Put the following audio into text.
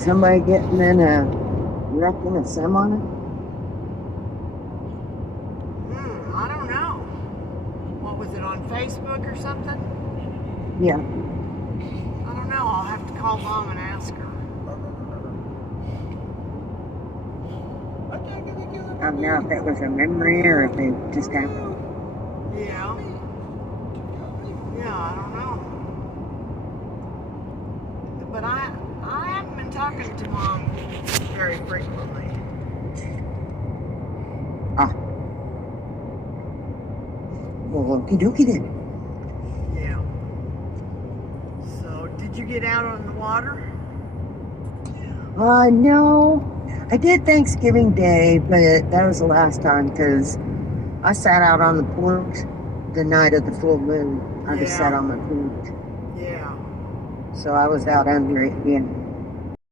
Somebody getting in a wreck in a semi? I don't know. What was it, on Facebook or something? Yeah. I don't know. I'll have to call Mom and ask her. I don't know if it was a memory or if it just happened. Yeah. Yeah, I don't know. But I haven't been talking to Mom very frequently. Ah. Well, okie dokie then. Yeah. So, did you get out on the water? No. I did Thanksgiving Day, but that was the last time because I sat out on the porch the night of the full moon. I just sat on my porch. Yeah. So I was out under it, yeah.